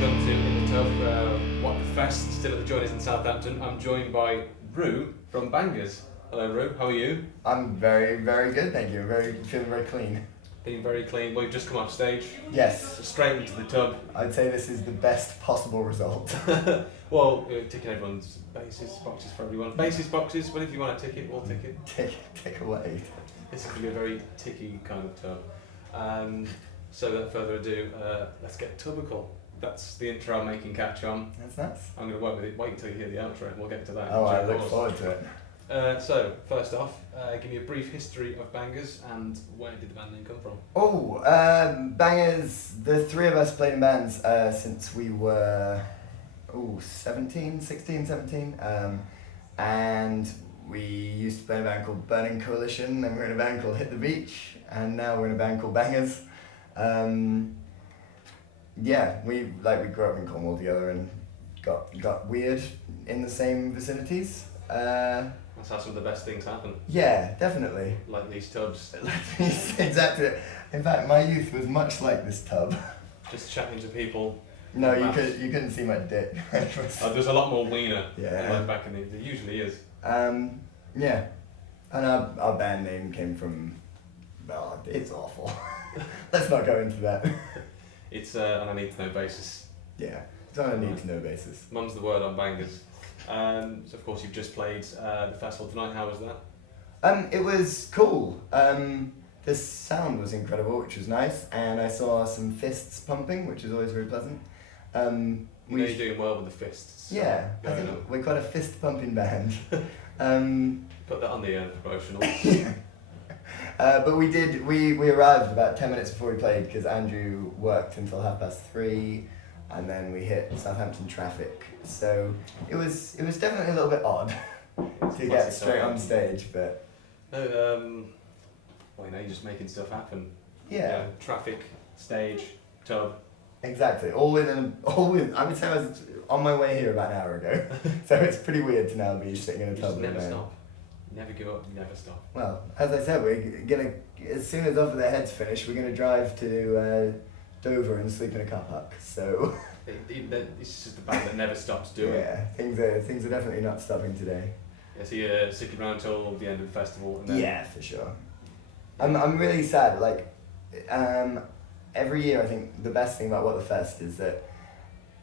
welcome to In the Tub, WTFest, still at the Joiners in Southampton. I'm joined by Rue from Bangers. Hello Rue, how are you? I'm very, very good, thank you. Feeling very clean. Being very clean. Well, you've just come off stage. Yes. Straight into the tub. I'd say this is the best possible result. Well, ticking everyone's boxes for everyone. Boxes, but if you want a ticket, we'll tick it. Tick away. This is going to be a very ticky kind of tub. So without further ado, let's get tubical. That's the intro I'm making catch on. That's nice. I'm going to work with it. Wait until you hear the outro and we'll get to that. Oh, I look forward to it. So, first off, give me a brief history of Bangers and where did the band name come from? Oh, Bangers, the three of us played in bands since we were 16, 17. And we used to play in a band called Burning Coalition, then we were in a band called Hit the Beach, and now we're in a band called Bangers. We grew up in Cornwall together and got weird in the same vicinities. That's how some of the best things happen. Yeah, definitely. Like these tubs. Exactly. In fact, my youth was much like this tub. Just chatting to people. No, you couldn't see my dick. There's a lot more wiener yeah. back in there usually is. Yeah. And our band name came from, well, it's awful. Let's not go into that. It's on a need-to-know basis. Yeah, it's on a need-to-know basis. Mum's the word on Bangers. So of course you've just played the festival tonight. How was that? It was cool. The sound was incredible, which was nice, and I saw some fists pumping, which is always very pleasant. You're doing well with the fists. Yeah, I think we're quite a fist pumping band. Put that on the promotional. Yeah. But we arrived about 10 minutes before we played because Andrew worked until 3:30, and then we hit Southampton traffic. So it was definitely a little bit odd to get straight on stage, but you're just making stuff happen. Yeah. Traffic, stage, tub. Exactly. All within. I would say I was on my way here about an hour ago. So it's pretty weird to now be sitting in a tub. Just never stop. Never give up, never stop. Well, as I said, we're gonna, as soon as Over Their Heads finish, we're gonna drive to Dover and sleep in a car park. So it's just a band that never stops doing. Yeah, things are definitely not stopping today. Yeah, so you're sticking around till the end of the festival. And then yeah, for sure. I'm really sad. Every year, I think the best thing about WTFest is that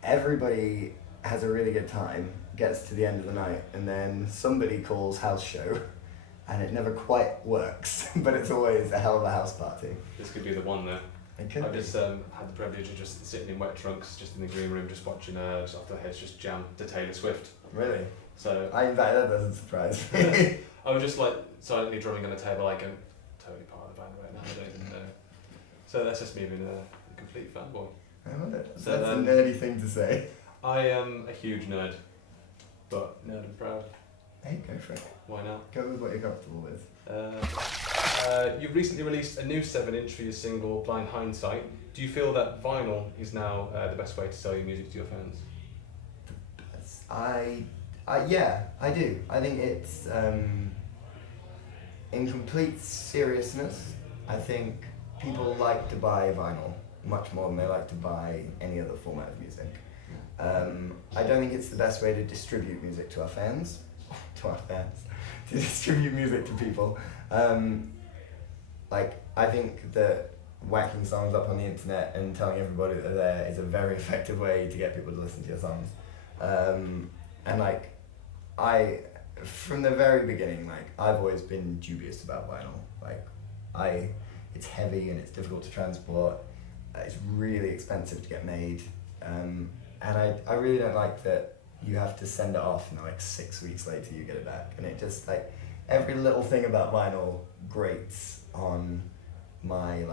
everybody has a really good time, gets to the end of the night, and then somebody calls house show, and it never quite works, but it's always a hell of a house party. This could be the one though. It could I be. just had the privilege of just sitting in wet trunks, just in the green room, just watching just Off the Heads just jam to Taylor Swift. Really? So In fact, that doesn't surprise me. I was just silently drumming on the table, I'm totally part of the band right now, I don't even know. So that's just me being a complete fanboy. I love it. So that's a nerdy thing to say. I am a huge nerd, but nerd and proud. Hey, go for it. Why not? Go with what you're comfortable with. You've recently released a new 7-inch for your single Blind Hindsight. Do you feel that vinyl is now the best way to sell your music to your fans? Yeah, I do. I think it's, in complete seriousness, I think people like to buy vinyl much more than they like to buy any other format of music. I don't think it's the best way to distribute music to our fans, to distribute music to people. I think that whacking songs up on the internet and telling everybody that they're there is a very effective way to get people to listen to your songs. From the very beginning, I've always been dubious about vinyl. It's heavy and it's difficult to transport. It's really expensive to get made. And I really don't like that you have to send it off and 6 weeks later you get it back. And it just every little thing about vinyl grates on my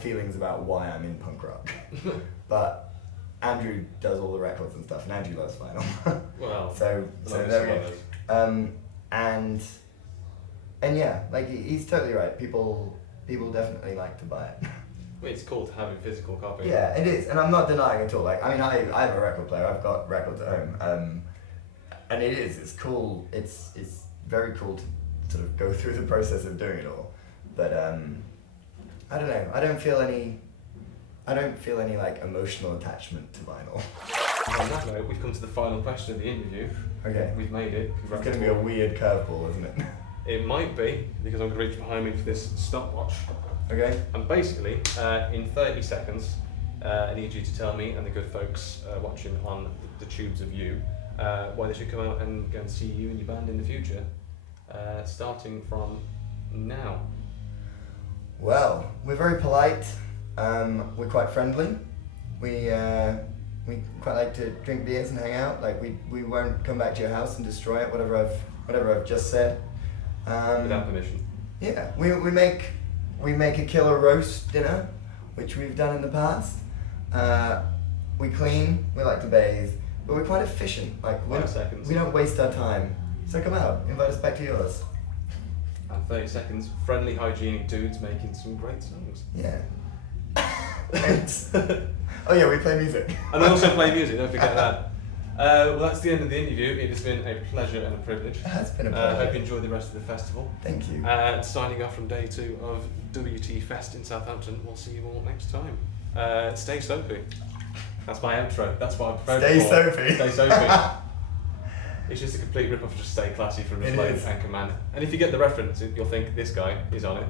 feelings about why I'm in punk rock. But Andrew does all the records and stuff, and Andrew loves vinyl. Well, so there we go. And yeah, he's totally right. People definitely like to buy it. Well, it's cool to have a physical copy. Yeah, it is, and I'm not denying at all. I have a record player. I've got records at home, and it's cool. It's very cool to sort of go through the process of doing it all. But I don't know. I don't feel any I don't feel any like emotional attachment to vinyl. On that note, we've come to the final question of the interview. Okay. We've made it. It's going to be a weird curveball, isn't it? It might be, because I'm going to reach behind me for this stopwatch. Okay. And basically, in 30 seconds, I need you to tell me and the good folks watching on the tubes of you why they should come out and go and see you and your band in the future, starting from now. Well, we're very polite. We're quite friendly. We quite like to drink beers and hang out. Like we won't come back to your house and destroy it. Whatever I've just said. Without permission. Yeah, we make a killer roast dinner, which we've done in the past. We clean. We like to bathe, but we're quite efficient. Like 5 seconds. we don't waste our time. So come out, invite us back to yours. And 30 seconds. Friendly, hygienic dudes making some great songs. Yeah. Oh yeah, we play music. And I also play music. Don't forget that. Well, that's the end of the interview. It has been a pleasure and a privilege. It has been a I pleasure. hope you enjoyed the rest of the festival. Thank you. Signing off from day 2 of WTFest in Southampton. We'll see you all next time. Stay Soapy. That's my outro. That's what I prepared Stay for. Soapy. Stay Soapy. It's just a complete rip-off of just Stay Classy from It Slow is. Anchorman. And if you get the reference, you'll think this guy is on it.